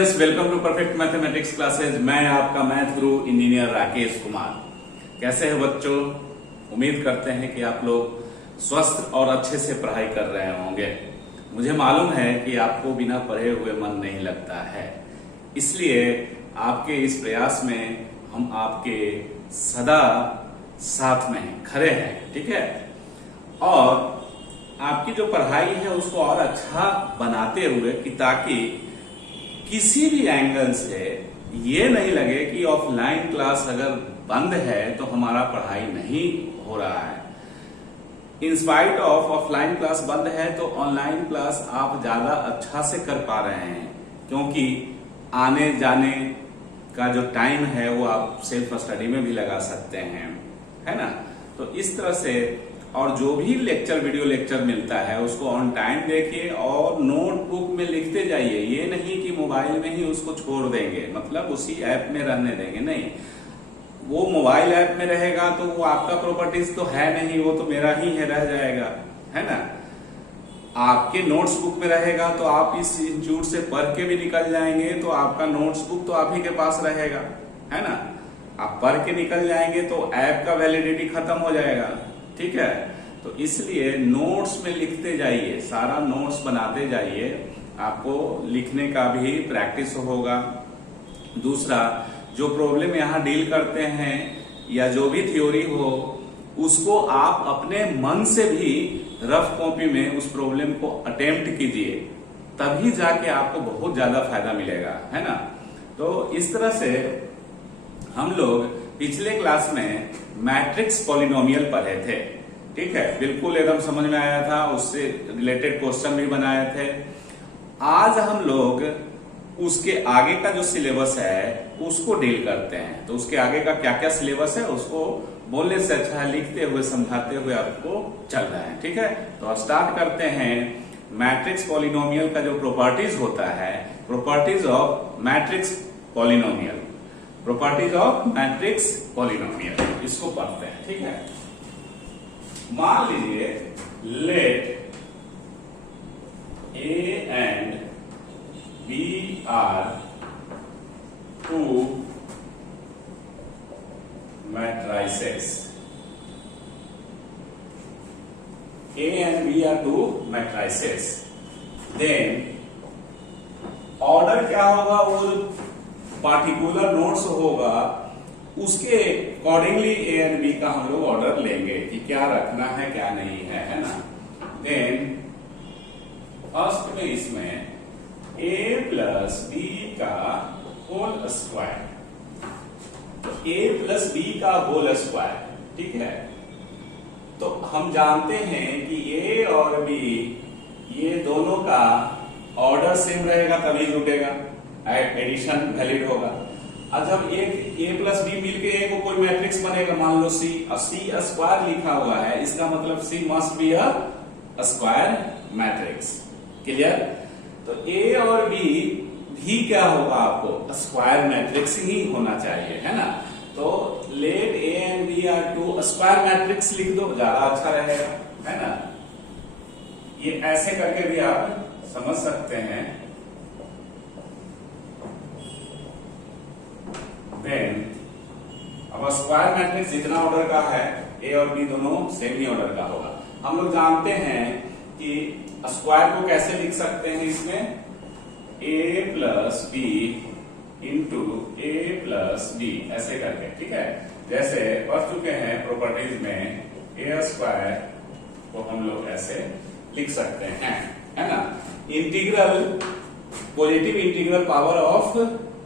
Students, welcome to perfect mathematics classes. मैं आपका math गुरु engineer Rakesh Kumar. कैसे हैं बच्चों? उम्मीद करते हैं कि आप लोग स्वस्थ और अच्छे से पढ़ाई कर रहे होंगे। मुझे मालूम है कि आपको बिना पढ़े हुए मन नहीं लगता है, इसलिए आपके इस प्रयास में हम आपके सदा साथ में खड़े हैं, ठीक है। और आपकी जो पढ़ाई है उसको और अच्छा बनाते हुए कि ताकि किसी भी एंगल से ये नहीं लगे कि ऑफलाइन क्लास अगर बंद है तो हमारा पढ़ाई नहीं हो रहा है। इंस्पाइट ऑफ ऑफलाइन क्लास बंद है तो ऑनलाइन क्लास आप ज्यादा अच्छा से कर पा रहे हैं, क्योंकि आने जाने का जो टाइम है वो आप सेल्फ स्टडी में भी लगा सकते हैं, है ना। तो इस तरह से और जो भी लेक्चर वीडियो लेक्चर मिलता है उसको ऑन टाइम देखिए और नोटबुक में लिखते जाइए। ये नहीं कि मोबाइल में ही उसको छोड़ देंगे, मतलब उसी ऐप में रहने देंगे, नहीं। वो मोबाइल ऐप में रहेगा तो वो आपका प्रॉपर्टीज तो है नहीं, वो तो मेरा ही है, रह जाएगा, है ना। आपके नोट्स बुक में रहेगा तो आप इस इंस्टीट्यूट से पढ़ के भी निकल जाएंगे तो आपका नोट्स बुक तो आप ही के पास रहेगा, है ना। आप पढ़ के निकल जाएंगे तो ऐप का वैलिडिटी खत्म हो जाएगा, ठीक है। तो इसलिए नोट्स में लिखते जाइए, सारा नोट्स बनाते जाइए, आपको लिखने का भी प्रैक्टिस होगा। दूसरा, जो प्रॉब्लम यहाँ डील करते हैं या जो भी थ्योरी हो उसको आप अपने मन से भी रफ कॉपी में उस प्रॉब्लम को अटेम्प्ट कीजिए, तभी जाके आपको बहुत ज्यादा फायदा मिलेगा, है ना। तो इस तरह से हम लोग पिछले क्लास में मैट्रिक्स पॉलिनोमियल पढ़े थे, ठीक है। बिल्कुल एकदम समझ में आया था, उससे रिलेटेड क्वेश्चन भी बनाए थे। आज हम लोग उसके आगे का जो सिलेबस है उसको डील करते हैं। तो उसके आगे का क्या क्या सिलेबस है उसको बोलने से अच्छा है लिखते हुए समझाते हुए आपको चल रहा है, ठीक है। तो स्टार्ट करते हैं। मैट्रिक्स पॉलिनोमियल का जो प्रॉपर्टीज होता है, properties of matrix polynomial, properties of matrix polynomial, इसको पढ़ते हैं, ठीक है। मान लीजिए let A and B are two matrices, A and B are two matrices, then order क्या होगा, वो पार्टिकुलर नोट्स होगा उसके अकॉर्डिंगली ए एंड बी का हम लोग ऑर्डर लेंगे कि क्या रखना है क्या नहीं है ना। देन फर्स्ट में इसमें ए प्लस बी का होल स्क्वायर, तो ए प्लस बी का होल स्क्वायर, ठीक है। तो हम जानते हैं कि ए और बी ये दोनों का ऑर्डर सेम रहेगा तभी जुटेगा, एडिशन वैलिड होगा। और जब एक ए प्लस बी मिलके एक कोई मैट्रिक्स बनेगा, मान लो सी, सी स्क्वायर लिखा हुआ है, इसका मतलब C must be a square matrix, clear. तो ए और बी भी क्या होगा, आपको स्क्वायर मैट्रिक्स ही होना चाहिए, है ना। तो let A and B are two square matrix लिख दो, ज्यादा अच्छा रहेगा, है ना। ये ऐसे करके भी आप समझ सकते हैं। देन अब स्क्वायर मैट्रिक्स जितना ऑर्डर का है ए और बी दोनों सेम ही ऑर्डर का होगा। हम लोग जानते हैं कि स्क्वायर को कैसे लिख सकते हैं, इसमें ए plus B into A plus B ऐसे करके, ठीक है। जैसे पढ़ चुके हैं प्रॉपर्टीज में ए स्क्वायर को हम लोग ऐसे लिख सकते हैं, है ना। Integral positive integral power of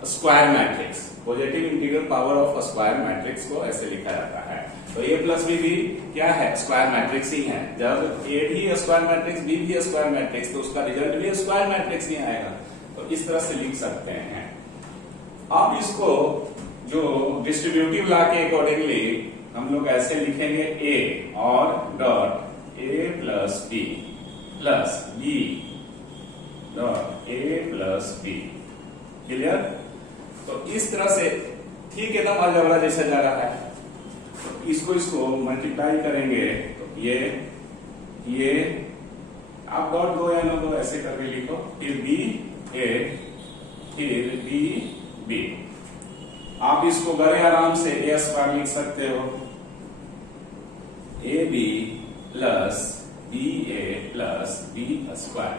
square matrix, positive integral power of square matrix को ऐसे लिखा जाता है। तो ए प्लस बी भी क्या है, स्क्वायर मैट्रिक्स ही है। जब ए भी स्क्वायर मैट्रिक्स, बी भी स्क्वायर मैट्रिक्स, तो उसका रिजल्ट भी स्क्वायर मैट्रिक्स ही आएगा। तो इस तरह से लिख सकते हैं। अब इसको जो डिस्ट्रीब्यूटिव लॉ के अकॉर्डिंगली हम लोग ऐसे लिखेंगे, ए और dot A plus B plus B dot A plus B, clear. तो इस तरह से ठीक एकदम अलजेब्रा जैसा जा रहा है। तो इसको मल्टीप्लाई करेंगे तो ये आप डॉट दो या ना दो ऐसे करके लिखो, फिर बी ए फिर बी बी। आप इसको बड़े आराम से ए स्क्वायर लिख सकते हो, A B plus B A plus B square.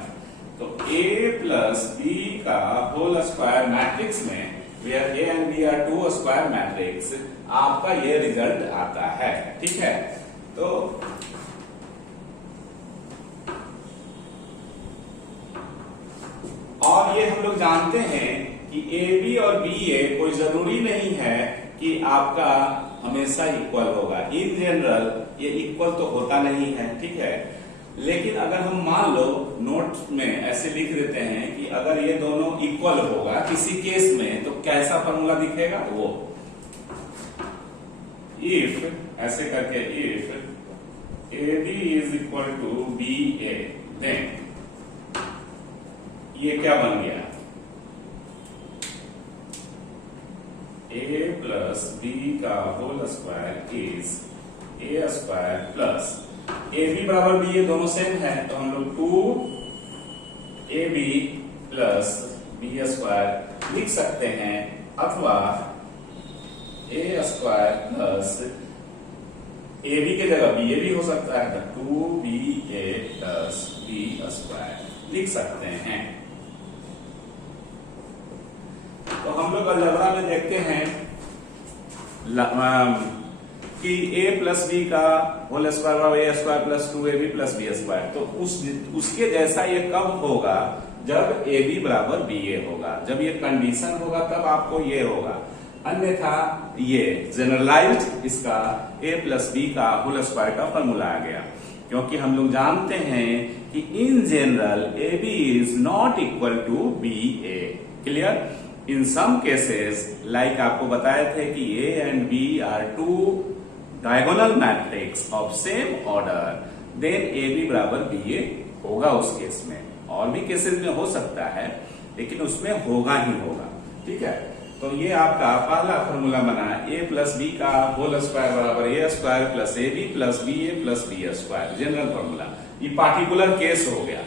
तो ए प्लस बी का होल स्क्वायर मैट्रिक्स में where A and B are two square matrix, आपका ये रिजल्ट आता है। ठीक है, तो और ये हम लोग जानते हैं कि ए बी और बी ए कोई जरूरी नहीं है कि आपका हमेशा इक्वल होगा। इन जनरल ये इक्वल तो होता नहीं है। ठीक है, लेकिन अगर हम मान लो नोट में ऐसे लिख देते हैं कि अगर ये दोनों इक्वल होगा किसी केस में, तो कैसा फॉर्मूला दिखेगा वो, इफ ऐसे करके, if A B is equal to B A, then ये क्या बन गया, ए प्लस बी का whole square is A square plus A B बराबर बी, ये दोनों सेम है, तो हम लोग 2ab प्लस बी स्क्वायर लिख सकते हैं, अथवा ए स्क्वायर प्लस ए बी के जगह बी ए भी हो सकता है, तो 2ba प्लस बी स्क्वायर लिख सकते हैं। तो हम लोग अलजेब्रा में देखते हैं कि a प्लस बी का होल स्क्वायर बराबर A square plus 2ab plus B square. तो उसके जैसा ये कब होगा, जब ए बी बराबर बी ए होगा। जब ये कंडीशन होगा तब आपको ये होगा, अन्यथा ये जनरलाइज्ड इसका a प्लस बी का होल स्क्वायर का फॉर्मूला आ गया। क्योंकि हम लोग जानते हैं कि in general A B is not equal to B A. Clear? In some cases like आपको बताए थे कि A and B are two diagonal matrix of same order, then A B बराबर बी ए होगा उस केस में। और भी केसेस में हो सकता है, लेकिन उसमें होगा ही होगा। ठीक है, तो ये आपका पहला फॉर्मूला बना, ए प्लस बी का होल स्क्वायर बराबर A square plus A B plus B A plus B square, general formula. ये पार्टिकुलर केस हो गया,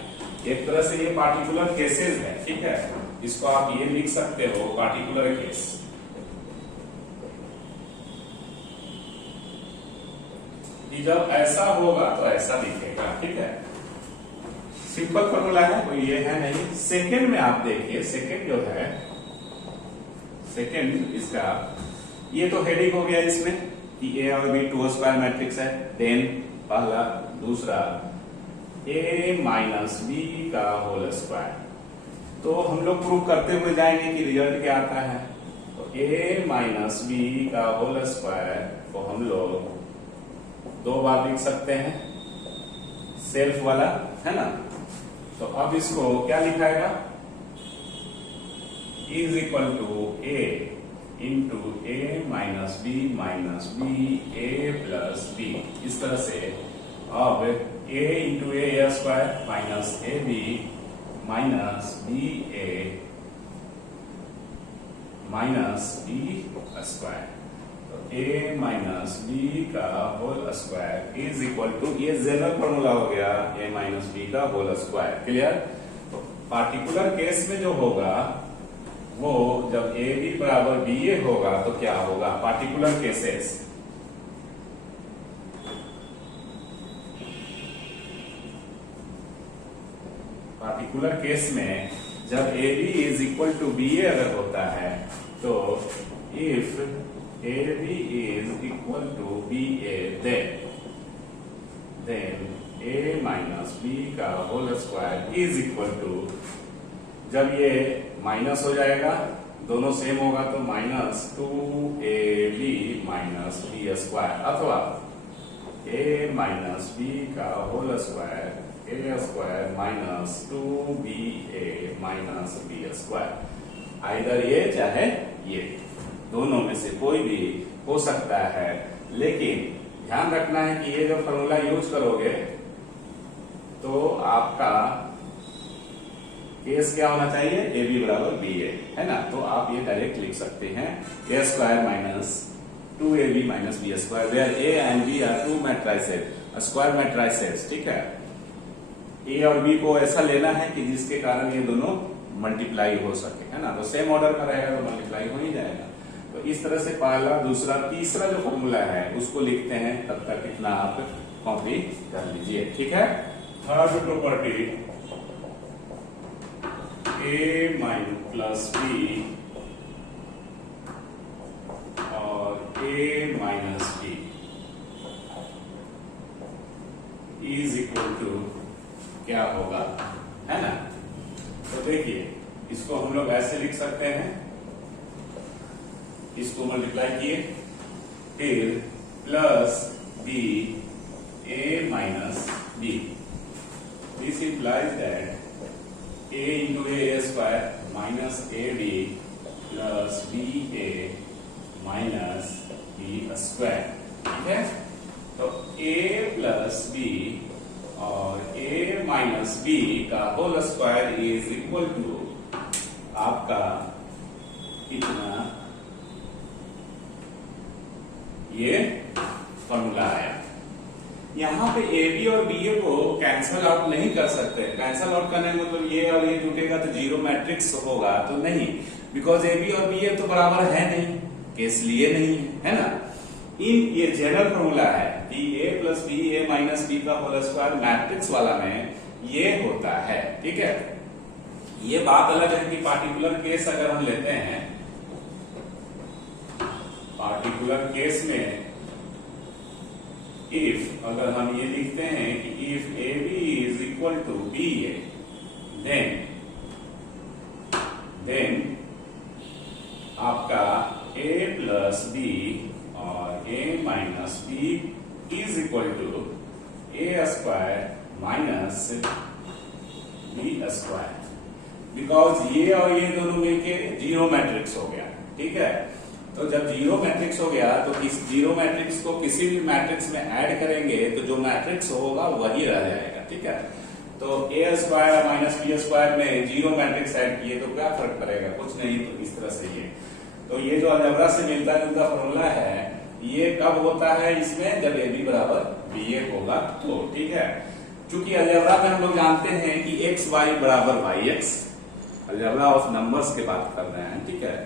एक तरह से ये पार्टिकुलर केसेस है। ठीक है, इसको आप ये लिख सकते हो, पार्टिकुलर केस। जब ऐसा होगा तो ऐसा दिखेगा। ठीक है, सिंपल फॉर्मूला है, कोई ये है नहीं। सेकंड में आप देखिए, सेकंड जो है, सेकंड इसका ये तो हेडिंग हो गया इसमें कि ए और बी टू स्क्वायर मैट्रिक्स है। देन पहला, दूसरा ए माइनस बी का होल स्क्वायर। तो हम लोग प्रूव करते हुए जाएंगे कि रिजल्ट क्या आता है। तो ए माइनस बी का होल स्क्वायर को हम लोग दो बार लिख सकते हैं, सेल्फ वाला, है ना। तो अब इसको क्या लिखाएगा, is equal to A into A minus B A plus B. इस तरह से अब A into A square minus A B minus B A minus B square. तो ए माइनस बी का whole square is equal to, ये general formula हो गया, A minus B का होल स्क्वायर। क्लियर? तो पार्टिकुलर केस में जो होगा वो, जब ए बी बराबर बी ए होगा तो क्या होगा, पार्टिकुलर केसेस, पार्टिकुलर केस में जब A B is equal to B A अगर होता है, तो if A B is equal to B A, then A minus B का whole square is equal to, जब ये माइनस हो जाएगा, दोनों सेम होगा, तो minus 2ab minus B square, अथवा a माइनस बी का whole square A square minus 2ba minus B square. Either ये चाहे ये, दोनों में से कोई भी हो सकता है। लेकिन ध्यान रखना है कि ये जो फॉर्मूला यूज करोगे तो आपका केस क्या होना चाहिए, ए बी बराबर बी ए, है ना। तो आप ये डायरेक्ट लिख सकते हैं, A square minus 2ab minus B square, where A and B are two matrices, square matrices. ठीक है, ए और बी को ऐसा लेना है कि जिसके कारण ये दोनों मल्टीप्लाई हो सके, है ना। तो सेम ऑर्डर का रहेगा तो मल्टीप्लाई हो ही जाएगा। तो इस तरह से पहला, दूसरा, तीसरा जो फॉर्मूला है उसको लिखते हैं, तब तक इतना आप कॉपी कर लीजिए, ठीक है। Third property, a minus plus B और a minus B is equal to क्या होगा, है ना। तो देखिए इसको हम लोग ऐसे लिख सकते हैं, इसको मल्टीप्लाई किए, फिर plus B A minus B, this implies that A into A square minus A B plus B A minus B square, ठीक है। तो a प्लस बी और a माइनस बी का whole square is equal to आपका कितना, ये formula आया। यहां पे ए बी और बी ए को कैंसल आउट नहीं कर सकते। कैंसल आउट करने का मतलब ये और ये जुटेगा तो जीरो मैट्रिक्स होगा, तो नहीं, बिकॉज ए बी और बी ए तो बराबर है नहीं, केस लिए नहीं है ना। ये जनरल फॉर्मूला है कि a plus B A minus B का होल स्क्वायर मैट्रिक्स वाला में ये होता है, ठीक है। ये बात अलग है कि पार्टिकुलर केस अगर हम लेते हैं, पार्टिकुलर केस में इफ अगर हम ये लिखते हैं कि if A B is equal to B A, then आपका a प्लस बी और a minus B is equal to A square minus B square, because ये और ये दोनों मिलके जीरो मैट्रिक्स हो गया, ठीक है। तो जब जीरो मैट्रिक्स हो गया तो इस जीरो मैट्रिक्स को किसी भी मैट्रिक्स में ऐड करेंगे तो जो मैट्रिक्स होगा वही रह जाएगा, ठीक है। तो ए स्क्वायर माइनस बी स्क्वायर में जीरो मैट्रिक्स ऐड किए तो क्या फर्क पड़ेगा, कुछ नहीं। तो इस तरह से तो ये जो अलजेब्रा से मिलता जुलता फॉर्मूला है, ये कब होता है इसमें, जब ए बी बराबर बी ए होगा तो, ठीक है। चूंकि अलजेब्रा में हम लोग जानते हैं कि एक्स वाई बराबर Y X, algebra of numbers की बात कर रहे हैं, ठीक है।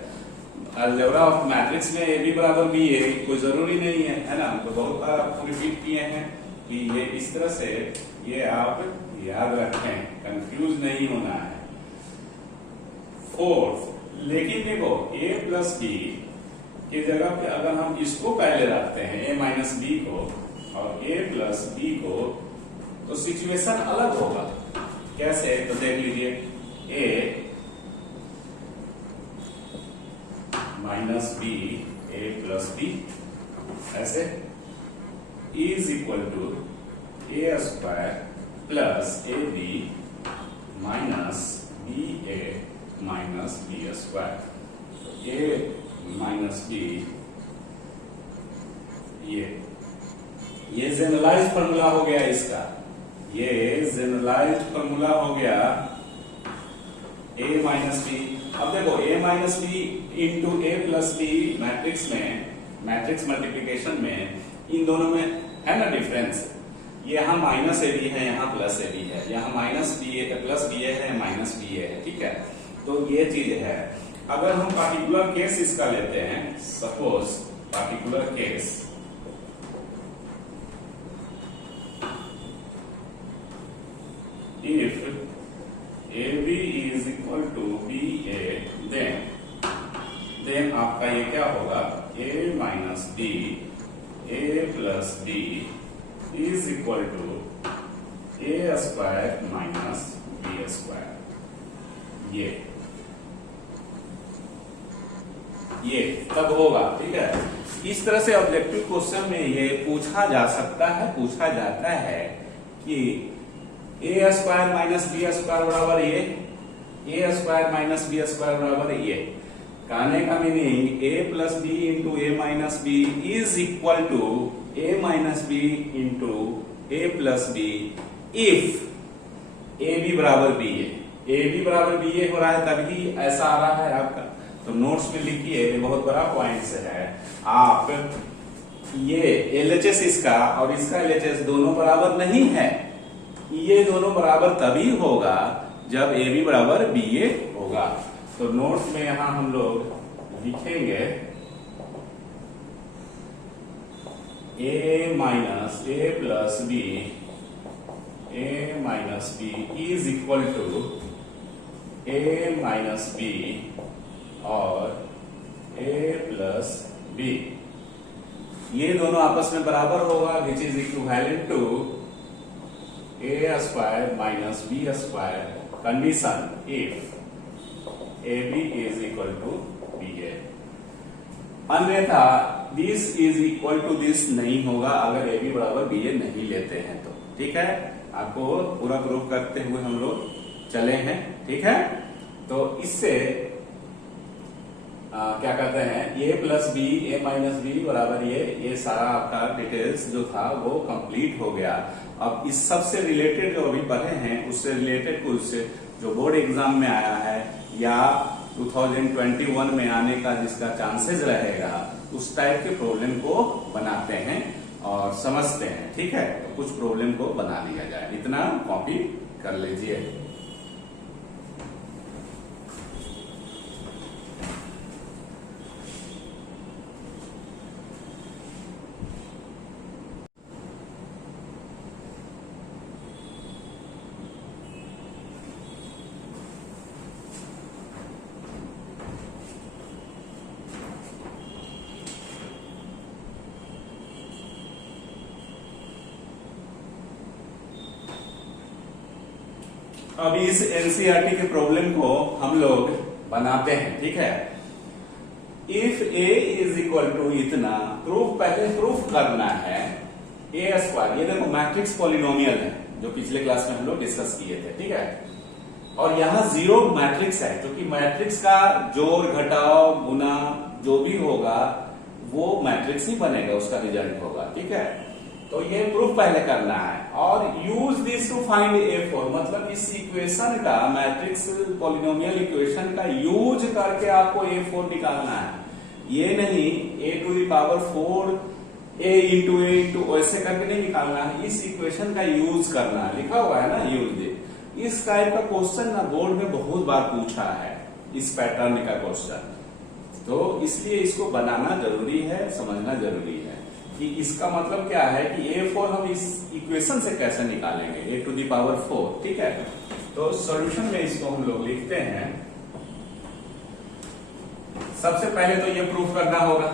अलजेब्रा ऑफ मैट्रिक्स में ए बी बराबर बी ए कोई जरूरी नहीं है ना। तो बहुत बार आपको रिपीट किए हैं कि ये इस तरह से, ये आप याद रखें, कंफ्यूज नहीं होना है। फोर्थ, लेकिन देखो a प्लस बी की जगह पे अगर हम इसको पहले रखते हैं a माइनस बी को और a प्लस बी को, तो सिचुएशन अलग होगा। कैसे, तो देख लीजिए, a minus B A plus B ऐसे is equal to A square plus A B minus B A minus B square. A minus B, ये जनरलाइज फॉर्मूला हो गया इसका, ये जनरलाइज फॉर्मूला हो गया a माइनस बी। अब देखो a minus B into A plus B matrix में, मैट्रिक्स मल्टीप्लीकेशन में इन दोनों में है ना डिफरेंस। ये यहाँ माइनस ए बी है, यहाँ प्लस ए बी है, यहाँ minus B A plus B ए है, माइनस बी ए है, ठीक है। तो ये चीज है। अगर हम पार्टिकुलर केस इसका लेते हैं, suppose particular case, if A B is equal to B A, then आपका ये क्या होगा, A minus B A plus B is equal to A square minus B square. ये तब होगा, ठीक है। इस तरह से ऑब्जेक्टिव क्वेश्चन में ये पूछा जा सकता है, पूछा जाता है कि A square minus B square बराबर ये, A square minus B square बराबर ये। कहने का meaning A plus B into A minus B is equal to A minus B into A plus B if A B बराबर B A B बराबर B A हो रहा है तभी ऐसा आ रहा है आपका। तो नोट्स में लिखिए, ये बहुत बड़ा पॉइंट है। आप ये एलएचएस इसका और इसका एलएचएस दोनों बराबर नहीं है। ये दोनों बराबर तभी होगा जब ए बी बराबर बी ए होगा। तो नोट्स में यहां हम लोग लिखेंगे A minus A plus B is equal to A minus B और ए प्लस बी। ये दोनों आपस में बराबर होगा, which is equivalent to A square minus B square, condition if A B is equal to B A. अन्यथा this is equal to this नहीं होगा अगर ए बी बराबर बी ए नहीं लेते हैं तो। ठीक है, आपको पूरा प्रूफ करते हुए हम लोग चले हैं। ठीक है, तो इससे क्या कहते हैं, ए plus B A minus B बराबर ये सारा आपका डिटेल्स जो था वो कंप्लीट हो गया। अब इस सब से रिलेटेड जो अभी पढ़े हैं उससे रिलेटेड कुछ जो बोर्ड एग्जाम में आया है या 2021 में आने का जिसका चांसेस रहेगा उस टाइप के प्रॉब्लम को बनाते हैं और समझते हैं। ठीक है, तो कुछ प्रॉब्लम को बना लिया जाए, इतना कॉपी कर लीजिए। अब इस एनसीईआरटी के प्रॉब्लम को हम लोग बनाते हैं। ठीक है, if A is equal to इतना, पहले प्रूफ करना है ए स्क्वायर। ये देखो मैट्रिक्स पॉलिनोमियल है जो पिछले क्लास में हम लोग डिस्कस किए थे। ठीक है, और यहाँ जीरो मैट्रिक्स है क्योंकि मैट्रिक्स का जोड़ घटाव गुना जो भी होगा वो मैट्रिक्स ही बनेगा, उसका रिजल्ट होगा। ठीक है, तो ये प्रूफ पहले करना है और use this to find A4, मतलब इस इक्वेशन का मैट्रिक्स पॉलिनोमियल इक्वेशन का यूज करके आपको A4 निकालना है। ये नहीं a to the power 4 a into ऐसे करके नहीं निकालना है, इस इक्वेशन का यूज करना है। लिखा हुआ है ना यूज। इस टाइप का क्वेश्चन ना बोर्ड में बहुत बार पूछा है, इस पैटर्न का क्वेश्चन, तो इसलिए इसको बनाना जरूरी है, समझना जरूरी है कि इसका मतलब क्या है कि A4 हम इस इक्वेशन से कैसे निकालेंगे, a टू द पावर 4। ठीक है, तो सॉल्यूशन में इसको हम लोग लिखते हैं। सबसे पहले तो ये प्रूफ करना होगा,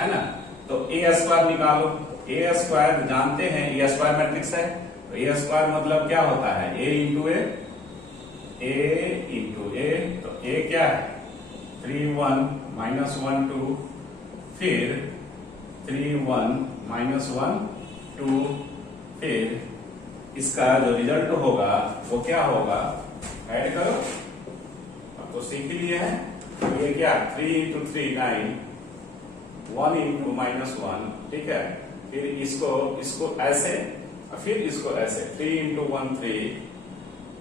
है ना। तो ए स्क्वायर निकालो, ए स्क्वायर जानते हैं ए स्क्वायर मैट्रिक्स है, तो ए स्क्वायर मतलब क्या होता है, ए इंटू ए, तो ए क्या है 3 1 माइनस 1 2, फिर 3 1 माइनस 1 2, फिर इसका जो रिजल्ट होगा वो क्या होगा, ऐड करो, अब तो सीख ही लिए हैं। ये क्या 3 इंटू 3 9, 1 इंटू माइनस 1। ठीक है, फिर इसको ऐसे, फिर इसको ऐसे 3 इंटू 1 3,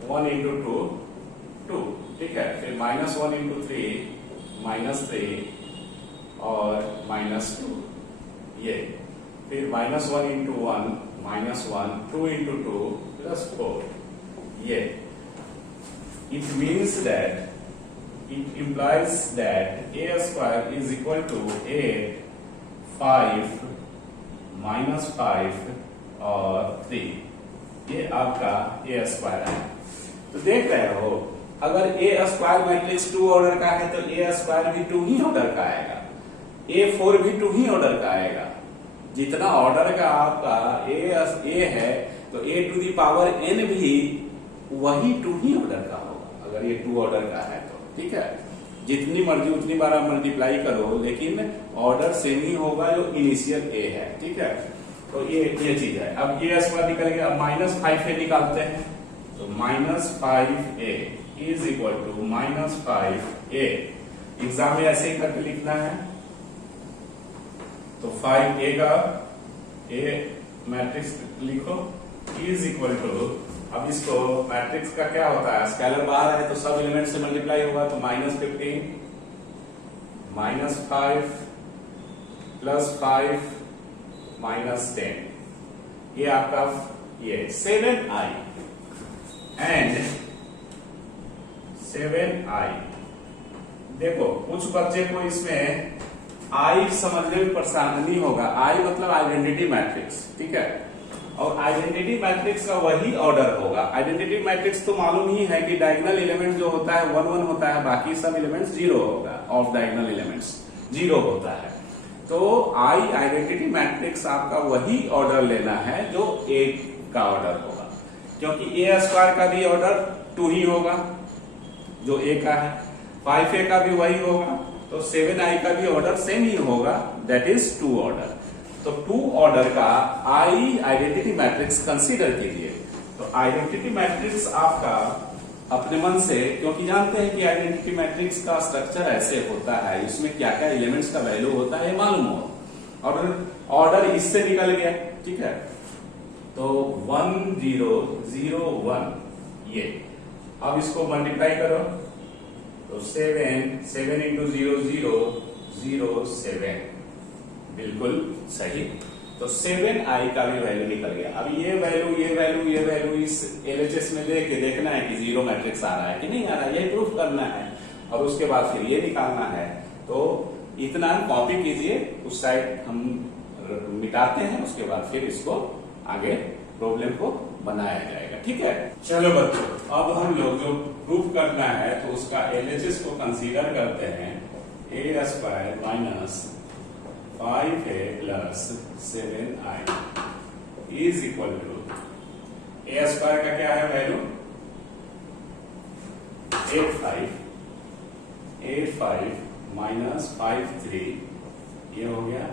1 इंटू 2 2। ठीक है, फिर माइनस 1 इंटू 3 माइनस 3 और माइनस 2, ये फिर minus 1 into 1 minus 1, 2 into 2 plus 4। ये it means that it implies that a square is equal to 8 5 minus 5 और 3। ये आपका a स्क्वायर है। तो देख रहे हो, अगर a स्क्वायर मैट्रिक्स 2 ऑर्डर का है तो a स्क्वायर भी 2 ही ऑर्डर का आएगा, a4 भी 2 ही ऑर्डर का आएगा। जितना ऑर्डर का आपका a है तो a to the power n भी वही 2 ही ऑर्डर का होगा अगर ये 2 ऑर्डर का है तो। ठीक है, जितनी मर्जी उतनी बार आप मल्टीप्लाई करो लेकिन ऑर्डर सेम ही होगा जो इनिशियल ए है। ठीक है, तो ये चीज है। अब ये स्क्वायर निकल गया, अब माइनस 5a निकालते हैं, तो minus 5a is equal to minus 5a। Exam में ऐसे ही करके लिखना है, तो 5a का a मैट्रिक्स लिखो इज इक्वल टू, अब इसको मैट्रिक्स का क्या होता है, स्केलर बाहर है तो सब एलिमेंट से मल्टीप्लाई होगा, तो माइनस 15 माइनस 5 प्लस 5 माइनस 10, ये आपका ये 7i एंड 7i। देखो कुछ बच्चे को इसमें आई समझने में परेशानी होगा। आई मतलब आइडेंटिटी मैट्रिक्स, ठीक है। और आइडेंटिटी मैट्रिक्स का वही ऑर्डर होगा। आइडेंटिटी मैट्रिक्स तो मालूम ही है कि डायगोनल एलिमेंट जो होता है 1 1 होता है, बाकी सब एलिमेंट्स 0 होगा। ऑफ डायगोनल एलिमेंट्स 0 होता है। तो आई आइडेंटिटी मैट्रिक्स आपका वही ऑर्डर लेना है जो ए का ऑर्डर होगा, क्योंकि ए स्क्वायर का भी ऑर्डर 2 ही होगा जो ए का है, 5a का भी वही होगा, तो 7i का भी ऑर्डर सेम ही होगा, दैट इज 2 ऑर्डर। तो 2 ऑर्डर का आई आइडेंटिटी मैट्रिक्स कंसीडर कीजिए। तो आइडेंटिटी मैट्रिक्स आपका अपने मन से, क्योंकि जानते हैं कि आइडेंटिटी मैट्रिक्स का स्ट्रक्चर ऐसे होता है, इसमें क्या क्या एलिमेंट्स का वैल्यू होता है ये मालूम हो, और ऑर्डर इससे निकल गया, ठीक है। तो 1 0 0 1 ये, अब इसको मल्टीप्लाई करो तो 7 इंटू 0 0 0 7, बिल्कुल सही। तो 7i का भी वैल्यू निकल गया। अब ये वैल्यू इस LHS में देख के देखना है कि 0 मैट्रिक्स आ रहा है कि नहीं आ रहा है, ये प्रूफ करना है, और उसके बाद फिर ये निकालना है। तो इतना कॉपी कीजिए, उस साइड हम मिटाते हैं, उसके बाद फिर इसको आगे प्रॉब्लम को बनाया जाएगा, ठीक है। चलो बच्चों, अब हम लोग जो प्रूफ करना है तो उसका LHS को कंसीडर करते हैं। a square minus 5a plus 7i is equal to, a square का क्या है वैल्यू 8 माइनस 5 3, ये हो गया,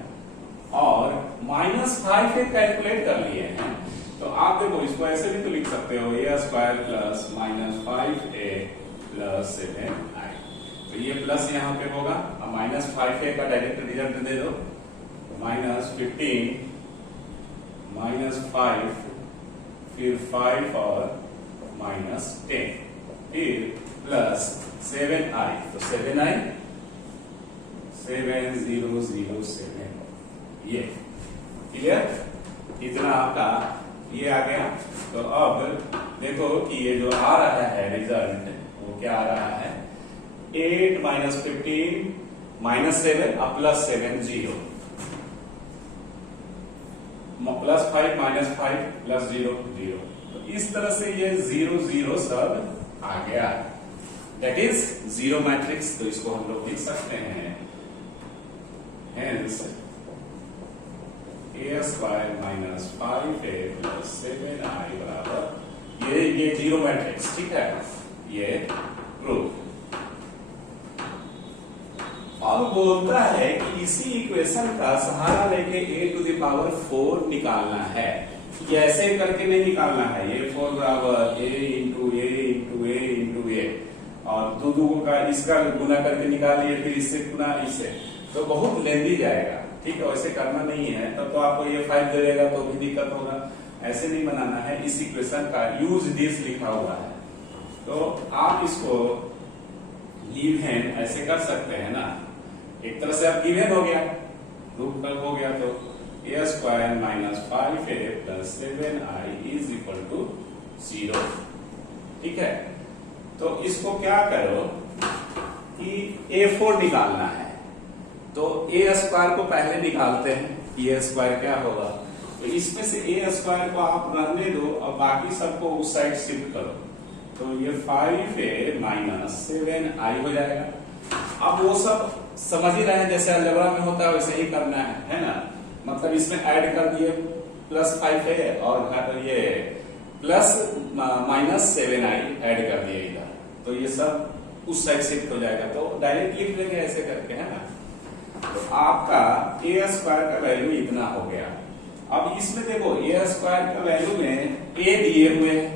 और माइनस 5a कैलकुलेट कर लिए हैं। तो आप देखो इसको ऐसे भी तो लिख सकते हो, a square plus minus 5a plus 7i। तो ये प्लस यहाँ पे होगा, अब माइनस 5a का डायरेक्ट रिजल्ट दे दो, माइनस 15 माइनस 5, फिर 5 और माइनस 10, फिर प्लस 7i, तो 7i 7007, ये क्लियर, इतना आपका ये आ गया। तो अब देखो कि ये जो आ रहा है रिजल्ट वो क्या आ रहा है, 8 माइनस 15 माइनस 7 और प्लस 7 0, प्लस 5 माइनस 5 प्लस 0 0। तो इस तरह से ये 0 0 सब आ गया, दैट इज 0 मैट्रिक्स। तो इसको हम लोग लिख सकते हैं, hence a square minus 5a plus 7i बराबर ये 0 मैट्रिक्स, ठीक है, ये प्रूफ। अब बोलता है कि इसी इक्वेशन का सहारा लेके a टू द पावर 4 निकालना है। ये ऐसे करके नहीं निकालना है, ये 4 बराबर a into a into a into a, और दो का इसका गुना करके निकालिए, फिर इससे गुना इससे, तो बहुत लेंदी जाएगा, ठीक है। वैसे करना नहीं है, तब तो आपको ये 5 दे देगा तो भी दिक्कत होगा, ऐसे नहीं बनाना है। इस इक्वेशन का यूज दिस लिखा हुआ है, तो आप इसको लीव हैंड ऐसे कर सकते हैं ना, एक तरह से अब गिवन हो गया, प्रूफ हो गया। तो a square minus 5a plus 7i is equal to 0, ठीक है। तो इसको क्या करो कि a4 निकालना है, तो a स्क्वायर को पहले निकालते हैं, a स्क्वायर क्या होगा, तो इसमें से a स्क्वायर को आप रहने दो और बाकी सबको उस साइड शिफ्ट करो, तो ये 5a माइनस 7i हो जाएगा। अब वो सब समझ ही रहे हैं, जैसे अलजेब्रा में होता है वैसे ही करना है ना। मतलब इसमें ऐड कर दिए प्लस 5a और ये प्लस माइनस 7i ऐड कर दिए इधर, तो ये सब उस साइड शिफ्ट हो जाएगा। तो डायरेक्ट लिख देंगे ऐसे करके, है ना। तो आपका a स्क्वायर का वैल्यू इतना हो गया। अब इसमें देखो a स्क्वायर का वैल्यू में a दिए हुए हैं,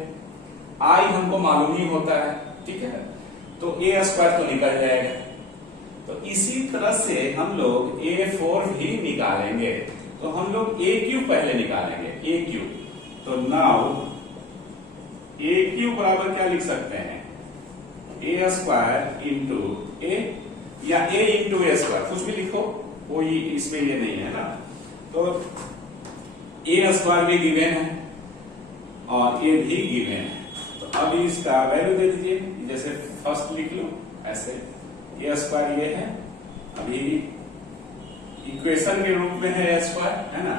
i हमको मालूम ही होता है, ठीक है, तो a स्क्वायर तो निकल जाएगा। तो इसी तरह से हम लोग a4 भी निकालेंगे, तो हम लोग a क्यूब पहले निकालेंगे, a क्यूब। तो नाउ a क्यूब बराबर क्या लिख सकते हैं, a स्क्वायर इंटू a, या a इंटू ए स्क्वायर, कुछ भी लिखो, कोई इसमें ये नहीं है ना। तो a स्क्वायर भी गिवन है और a भी गिवन है, तो तो अब इसका वैल्यू दे दीजिए, जैसे फर्स्ट लिख लो ऐसे, ए स्क्वायर ये है, अभी इक्वेशन के रूप में है ए स्क्वायर, है ना,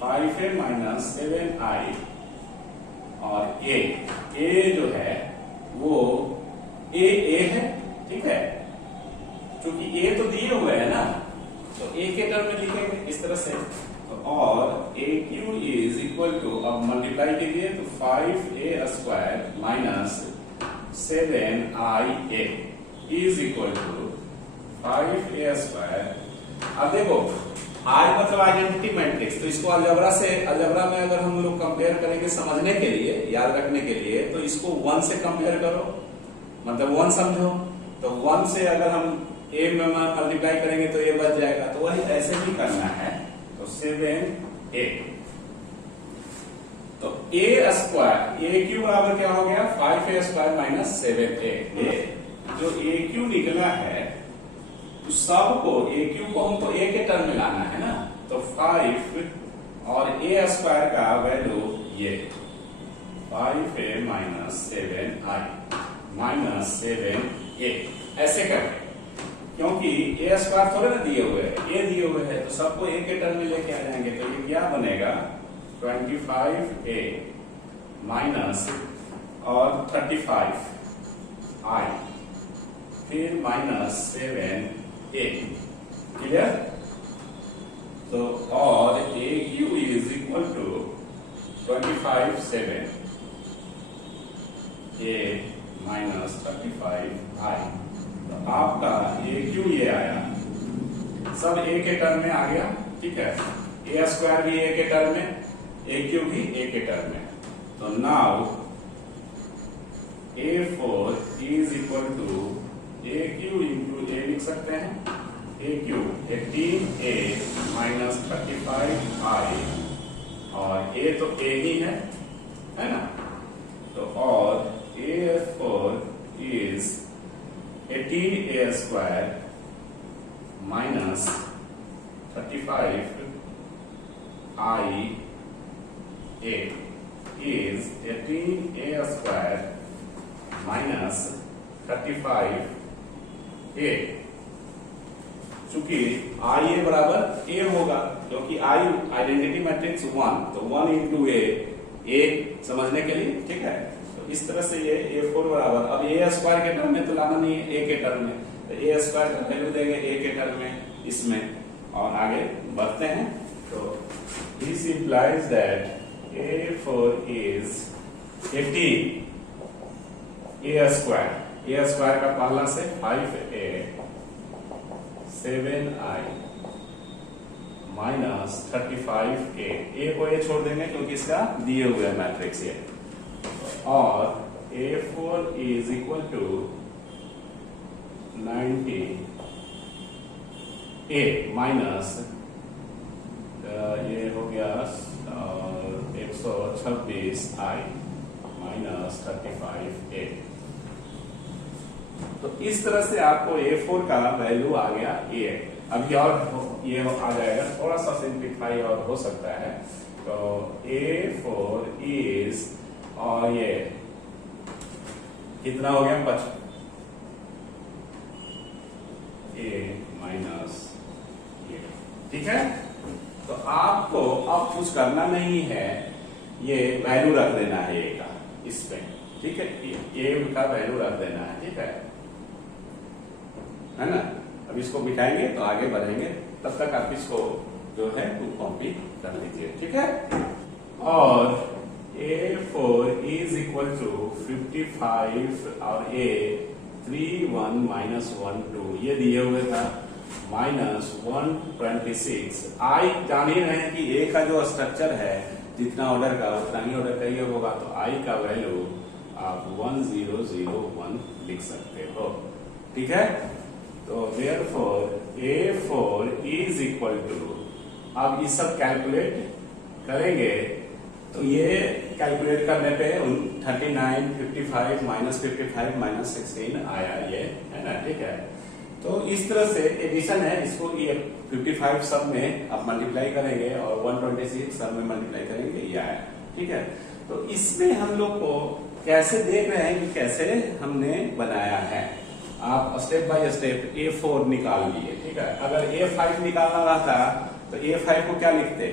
5a माइनस 7i, और ए जो है वो ए है, ठीक है, क्योंकि ए तो दिए हुए है ना, तो ए के टर्म में लिखेंगे इस तरह से, और A Q is equal to, अब मल्टीप्लाई कीजिए तो 5a square minus 7ia is equal to 5a square. अब देखो आई मतलब आइडेंटिटी मैट्रिक्स, तो इसको अलजेब्रा में अगर हम लोग कंपेयर करेंगे समझने के लिए, याद रखने के लिए, तो इसको 1 से कंपेयर करो, मतलब 1 समझो, तो 1 से अगर हम ए में मल्टीप्लाई करेंगे तो ये बच जाएगा, तो वही ऐसे भी करना है, तो 7a, तो a स्क्वायर, ए क्यू बराबर क्या हो गया, 5a स्क्वायर माइनस 7a, ये जो ए क्यू निकला है तो सबको ए क्यू को हमको ए के टर्म में लाना है ना, तो 5 और a स्क्वायर का वैल्यू ये 5a minus 7i minus 7a, ऐसे करें, क्योंकि ए स्क्वायर थोड़े ना दिए हुए हैं, ए दिए हुए हैं, तो सबको ए के टर्म में लेके आ जाएंगे, तो ये क्या बनेगा 25a माइनस और 35i, फिर माइनस 7a, क्लियर। तो और A Q is equal to 25 7 a minus 35i, तो आपका ए क्यू ये आया, सब ए के टर्म में आ गया, ठीक है, ए स्क्वायर भी ए के टर्म में, ए क्यू भी ए के टर्म में, तो now a4 is equal to A Q into A लिख सकते हैं, ए क्यू 18a माइनस 35i, और ए तो ए ही है ना, तो और a4 is 18a square minus 35i a is 18a square minus 35a, चूंकि आई ए बराबर ए होगा, क्योंकि आई आइडेंटिटी मैट्रिक्स 1, तो 1 इंटू ए समझने के लिए, ठीक है, तो इस तरह से ये a4 बराबर, अब ए स्क्वायर के टर्म में तो लाना नहीं है, ए के टर्म में, तो ए स्क्वायर का वैल्यू देंगे ए के टर्म में इसमें, और आगे बढ़ते हैं, तो this implies that a4 is 18 a square का पहला से 5a 7i माइनस 35a, ए को ये छोड़ देंगे क्योंकि इसका दिए हुए है मैट्रिक्स ये, और a4 is equal to 90 a minus ये हो गया 126i माइनस 35a, तो इस तरह से आपको a4 का वैल्यू आ गया a, अभी और ये आ जाएगा, थोड़ा सा सिंप्लीफाई और हो सकता है, तो a4 इज, और ये कितना हो गया 5 a माइनस, ठीक है, तो आपको अब कुछ करना नहीं है, ये वैल्यू रख देना है ए का इस पे, ठीक है, ए का वैल्यू रख देना है, ठीक है ना। अब इसको बिठाएंगे तो आगे बढ़ेंगे, तब तक आप इसको जो है वो कॉपी कर लीजिए, ठीक है, और a4 इज इक्वल टू 55 और a 3 1 माइनस 1 2 ये दिए हुए था, माइनस 126, आई जान ही रहे हैं कि ए का जो स्ट्रक्चर है जितना ऑर्डर का उतना ही ऑर्डर का ये होगा, तो आई का वैल्यू आप 1001 लिख सकते हो, ठीक है, तो therefore a4 is equal to, अब ये सब कैलकुलेट करेंगे, तो ये कैलकुलेट करने पे 39 55 माइनस 55 माइनस 16 आया, ये है ना, ठीक है, तो इस तरह से एडिशन है, इसको ये 55 सब में आप मल्टीप्लाई करेंगे और 126 सब में मल्टीप्लाई करेंगे, ये आया, ठीक है, तो इसमें हम लोग को कैसे देख रहे हैं कि कैसे हमने बनाया है। आप स्टेप बाय स्टेप A4 निकाल लिए, ठीक है। अगर A5 निकालना रहता तो A5 को क्या लिखते,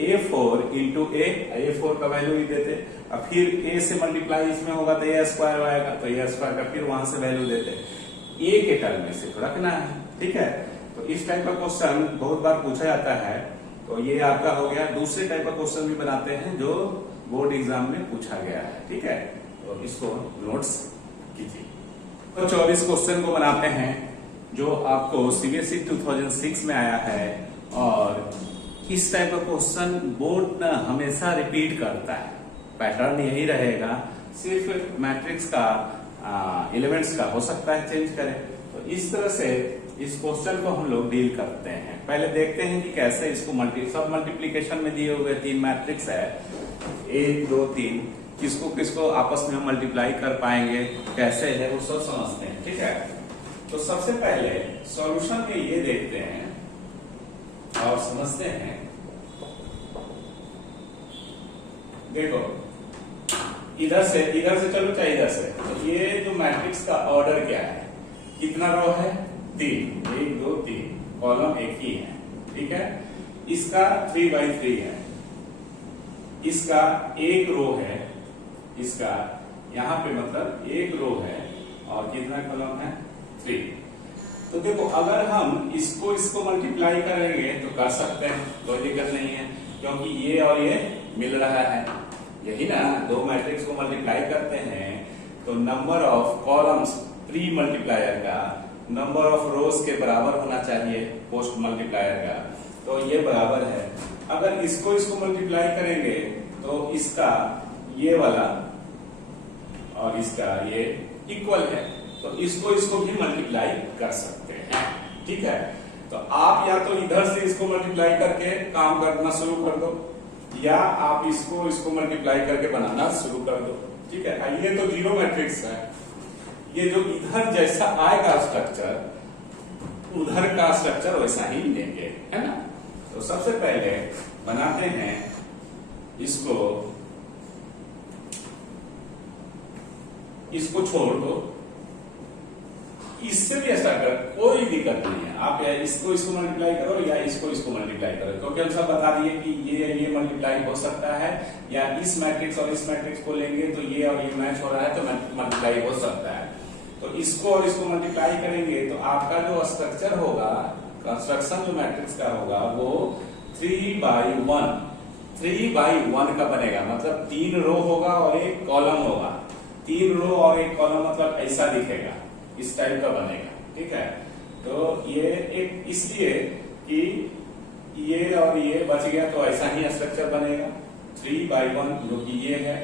A4 इंटू A4 का वैल्यू ही देते, और फिर A से मल्टीप्लाई इसमें होगा तो A स्क्वायर आएगा, तो A स्क्वायर का फिर वहां से वैल्यू देते, A के टर्म में से रखना है, ठीक है। तो इस टाइप का क्वेश्चन बहुत बार पूछा जाता है। तो ये आपका हो गया। दूसरे टाइप का क्वेश्चन भी बनाते हैं जो बोर्ड एग्जाम में पूछा गया है, ठीक है। तो इसको नोट्स कीजिए। तो 24 क्वेश्चन को बनाते हैं जो आपको सीबीएसई 2006 में आया है, और इस टाइप का क्वेश्चन बोर्ड ना हमेशा रिपीट करता है। पैटर्न यही रहेगा, सिर्फ मैट्रिक्स का एलिमेंट्स का हो सकता है चेंज करें। तो इस तरह से इस क्वेश्चन को हम लोग डील करते हैं। पहले देखते हैं कि कैसे इसको सब मल्टीप्लीकेशन में दिए हुए 3 मैट्रिक्स है 1 2 3, किसको किसको आपस में हम मल्टीप्लाई कर पाएंगे, कैसे है वो सब समझते हैं, ठीक है। तो सबसे पहले सॉल्यूशन में ये देखते हैं और समझते हैं। देखो इधर से चलो चाहे इधर से। तो ये जो मैट्रिक्स का ऑर्डर क्या है, कितना रो है, 3, 1 2 3, कॉलम एक ही है, ठीक है। इसका 3x3 है, इसका एक रो है, इसका यहां पे मतलब एक रो है, और कितना कॉलम है, 3। तो देखो अगर हम इसको मल्टीप्लाई करेंगे तो कर सकते हैं, कोई दिक्कत नहीं है, क्योंकि ये और ये मिल रहा है, यही ना। 2 मैट्रिक्स को मल्टीप्लाई करते हैं तो number of columns pre multiplier का नंबर ऑफ रोज के बराबर होना चाहिए पोस्ट मल्टीप्लायर का, तो ये बराबर है। अगर इसको मल्टीप्लाई करेंगे तो इसका ये वाला और इसका ये इक्वल है, तो इसको भी मल्टीप्लाई कर सकते हैं, ठीक है। तो आप या तो इधर से इसको मल्टीप्लाई करके काम करना शुरू कर दो, या आप इसको मल्टीप्लाई करके बनाना शुरू कर दो, ठीक है। ये तो 0 मैट्रिक्स है, ये जो इधर जैसा आएगा स्ट्रक्चर उधर का स्ट्रक्चर वैसा ही लेंगे, है ना। तो सबसे पहले बनाते हैं इसको छोड़ दो, इससे भी स्टार्ट कर, कोई दिक्कत नहीं है। आप या इसको मल्टीप्लाई करो या इसको मल्टीप्लाई करो, क्योंकि हम सब बता दिए कि ये मल्टीप्लाई हो सकता है, या इस मैट्रिक्स और इस मैट्रिक्स को लेंगे तो ये और ये मैच हो रहा है तो मल्टीप्लाई हो सकता है। तो इसको और इसको मल्टीप्लाई करेंगे तो आपका जो स्ट्रक्चर होगा, कंस्ट्रक्शन जो मैट्रिक्स का होगा वो 3x1 का बनेगा, मतलब 3 रो होगा और 1 कॉलम होगा। 3 रो और 1 कॉलम मतलब ऐसा दिखेगा, इस टाइप का बनेगा, ठीक है। तो ये एक इसलिए कि ये और ये बच गया तो ऐसा ही स्ट्रक्चर बनेगा 3x1 जो कि ये है।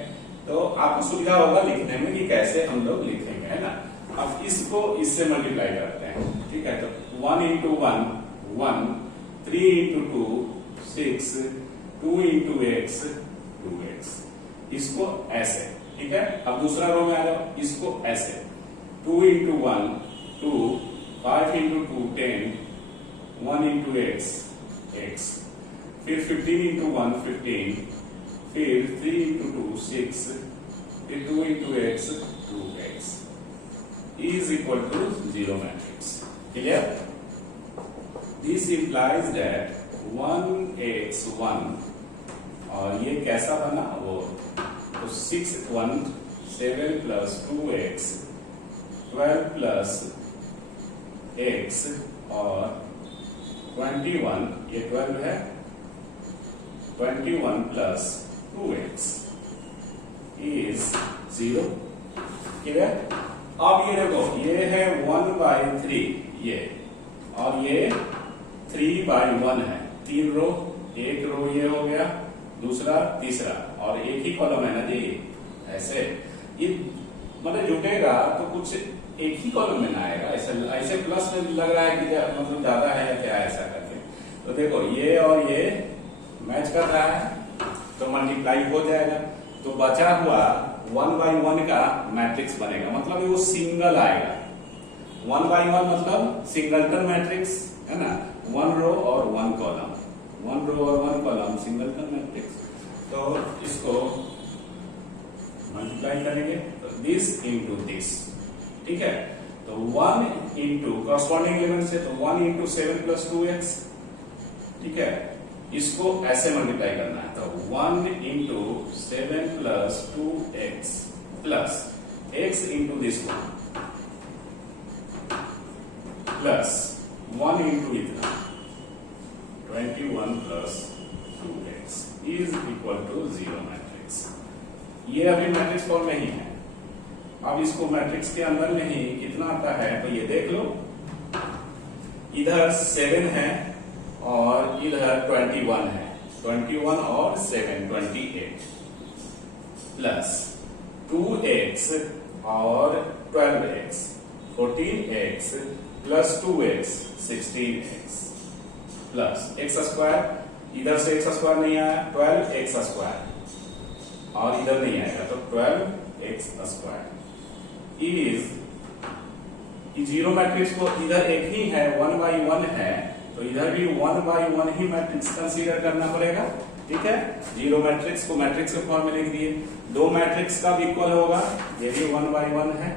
तो आपको सुविधा होगा लिखने में कि कैसे हम लोग लिखेंगे, है ना। अब इसको इससे मल्टीप्लाई करते हैं, ठीक है। तो 1 into 1 1, 3 into 2 6, 2 into x 2x, इसको ऐसे, ठीक है। अब दूसरा रो में आ जाओ, इसको ऐसे 2 into 1 2, 5 into 2 10, 1 into x x, फिर 15 into 1 15, फिर 3 into 2 6, फिर 2 into x 2x is equal to 0 matrix. Clear? This implies that 1x1, और ये कैसा बना वो, तो 6 1 7 plus 2x 12 plus x और 21, ये 12 है, 21 plus 2x is 0. क्लियर? अब ये देखो, ये है 1/3 ये, और ये 3/1 है। 3 रो, 1 रो ये हो गया, दूसरा तीसरा, और एक ही कॉलम है ना जी, ऐसे ये मतलब जुटेगा तो कुछ एक ही कॉलम में ना आएगा, ऐसे प्लस में लग रहा है कि मतलब ज्यादा है या क्या, ऐसा करके। तो देखो ये और ये मैच कर रहा है तो मल्टीप्लाई हो जाएगा, तो बचा हुआ 1/1 का मैट्रिक्स बनेगा, मतलब वो सिंगल आएगा। 1/1 मतलब सिंगलटन मैट्रिक्स, है ना। 1 रो और 1 कॉलम, 1 रो और 1 कॉलम सिंगलटन मैट्रिक्स। तो इसको मल्टीप्लाई करेंगे तो दिस इंटू दिस, ठीक है। तो 1 इंटू कॉरस्पॉन्डिंग एलिमेंट से, तो 1 इंटू 7 प्लस 2x, ठीक है। इसको ऐसे मल्टीप्लाई करना है, तो 1 into 7 plus 2x plus x into this one plus 1 into इतना 21 plus 2x is equal to 0 matrix. ये अभी मैट्रिक्स फॉर्म में ही है। अब इसको मैट्रिक्स के अंदर में ही कितना आता है तो ये देख लो, इधर 7 है और इधर 21 है, 21 और 7 28 प्लस 2x और 12x 14x plus 2x 16x plus x square, इधर से x स्क्वायर नहीं आया 12x स्क्वायर और इधर नहीं आएगा तो 12x square is, zero matrix को इधर एक ही है 1 by 1 है तो इधर भी 1 by 1 ही मैट्रिक्स कंसीडर करना पड़ेगा, ठीक है। जीरो मैट्रिक्स को मैट्रिक्स के फॉर्म में लिख दिए, दो मैट्रिक्स का भी इक्वल होगा, ये भी 1 by 1 है।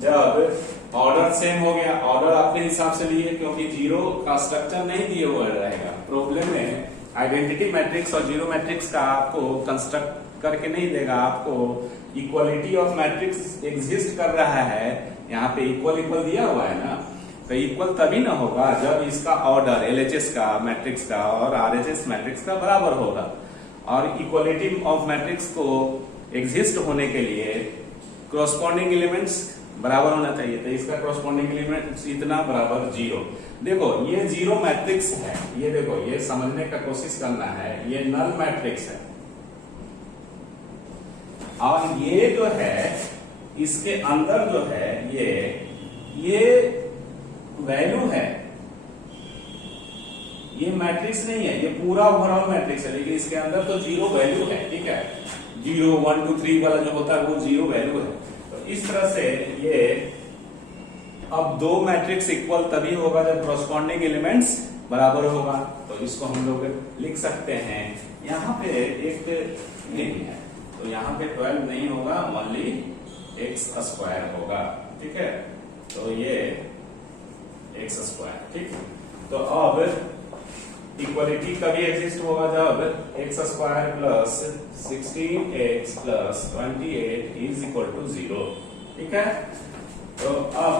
जब ऑर्डर सेम हो गया, ऑर्डर अपने हिसाब से लिए क्योंकि जीरो का स्ट्रक्चर नहीं दिए हुआ रहेगा। प्रॉब्लम में आइडेंटिटी मैट्रिक्स और जीरो मैट्रिक्स का आपको कंस्ट्रक्ट करके नहीं देगा, आपको इक्वालिटी ऑफ मैट्रिक्स एग्जिस्ट कर रहा है, यहाँ पे इक्वल इक्वल दिया हुआ है ना, तो इक्वल तभी ना होगा जब इसका ऑर्डर एलएचएस का मैट्रिक्स का और आरएचएस मैट्रिक्स का बराबर होगा। और इक्वालिटी ऑफ मैट्रिक्स को एग्जिस्ट होने के लिए क्रॉसपॉन्डिंग एलिमेंट्स बराबर होना चाहिए, तो इसका क्रॉसपॉन्डिंग एलिमेंट्स इतना बराबर 0। देखो ये जीरो मैट्रिक्स है, ये देखो ये समझने का कोशिश करना है, ये नल मैट्रिक्स है और ये जो है इसके अंदर जो है ये वैल्यू है, ये मैट्रिक्स नहीं है, ये पूरा ओवरऑल मैट्रिक्स है, लेकिन इसके अंदर तो जीरो वैल्यू है, ठीक है। 0 1 2 3 वाला जो होता है वो जीरो वैल्यू है। तो इस तरह से ये अब दो मैट्रिक्स इक्वल तभी होगा जब कॉरस्पॉन्डिंग एलिमेंट्स बराबर होगा। तो इसको हम लोग लिख सकते हैं, यहाँ पे एक नहीं है तो यहाँ पे 12 नहीं होगा, ओनली x स्क्वायर होगा, ठीक है। तो ये x स्क्वायर, ठीक। तो अब इक्वलिटी कभी एग्जिस्ट होगा जब x square plus 16x plus 28 is equal to 0, ठीक है। तो अब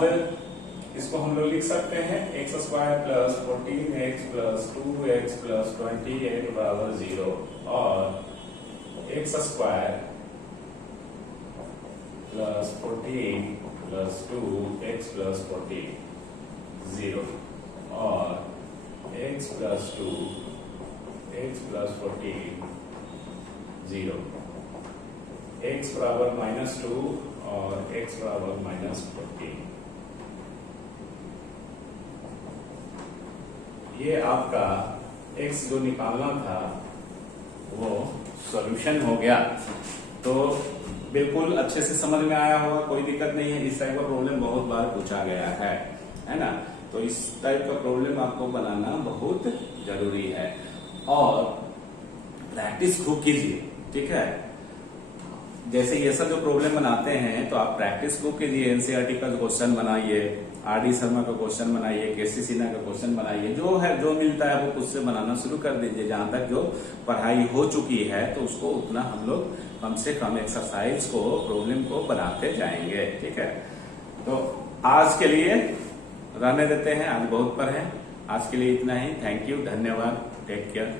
इसको हम लोग लिख सकते हैं x square plus 14x plus 2x plus 28 बराबर 0 और x square plus 14 plus 2x plus 14 0 और x plus 2 x plus 14 0, x बराबर -2 और x बराबर -14। ये आपका x जो निकालना था वो सॉल्यूशन हो गया। तो बिल्कुल अच्छे से समझ में आया होगा, कोई दिक्कत नहीं है। इस टाइप का प्रॉब्लम बहुत बार पूछा गया है ना। तो इस टाइप का प्रॉब्लम आपको बनाना बहुत जरूरी है और प्रैक्टिस खूब कीजिए, ठीक है। जैसे ये सब जो प्रॉब्लम बनाते हैं तो आप प्रैक्टिस खूब कीजिए, एनसीईआरटी का क्वेश्चन बनाइए, आरडी शर्मा का क्वेश्चन बनाइए, केसी सिन्हा का क्वेश्चन बनाइए, जो है जो मिलता है वो खुद से बनाना शुरू कर दीजिए। जहां तक जो पढ़ाई हो चुकी है तो उसको उतना हम लोग कम से कम एक्सरसाइज को, प्रॉब्लम को बनाते जाएंगे, ठीक है। तो आज के लिए रहने देते हैं, आज बहुत पर है। आज के लिए इतना ही। थैंक यू, धन्यवाद, टेक केयर।